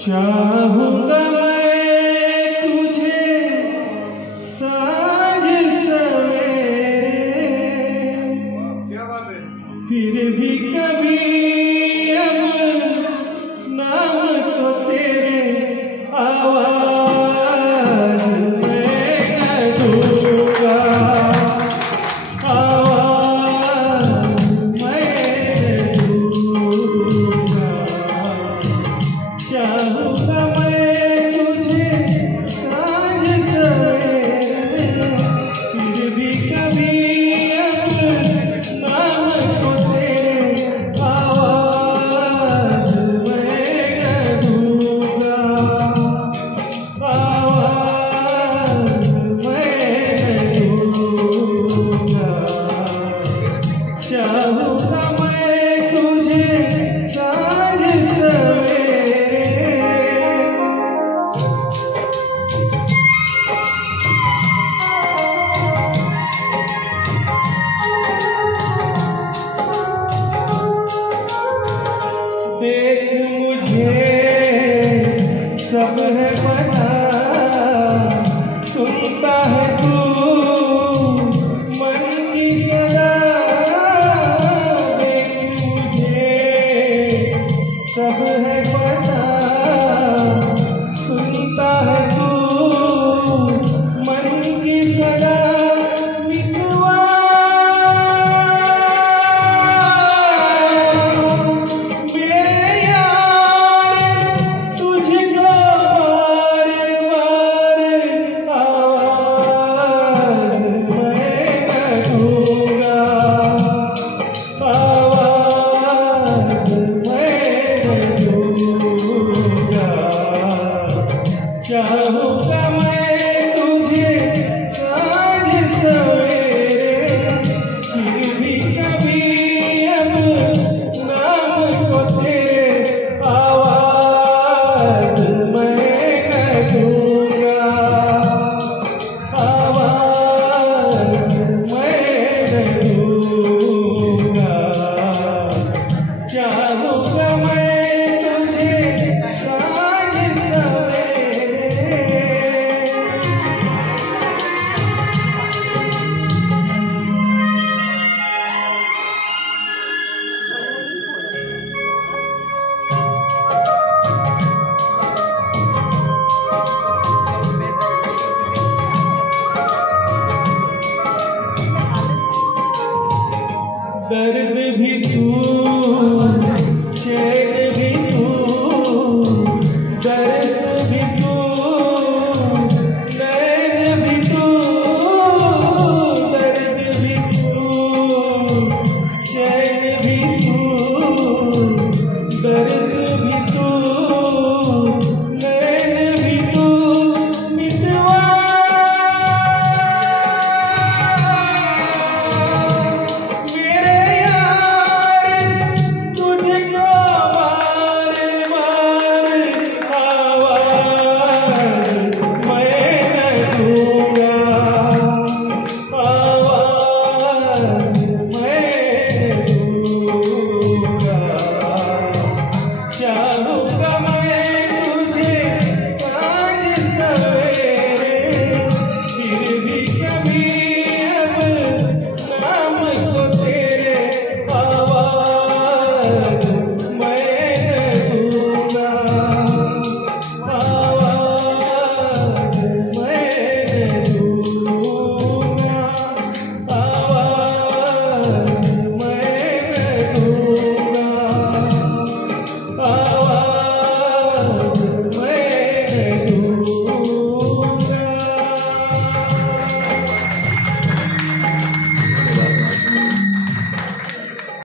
चाहूंगा मैं तुझे साँझ सवेरे, क्या बात है, फिर भी कभी अब नाम तो तेरे आवाज में न दूंगा, आवाज में दूंगा। चाहूंगा मैं तुझे साँझ सवेरे, फिर भी कभी अब नाम को तेरे आवाज में न दूंगा, आवाज में दूंगा। चाहूंगा मैं तुझे साँझ सवेरे। देख मुझे सब है पता, सुनता है तू मन की सदा। देख मुझे सब है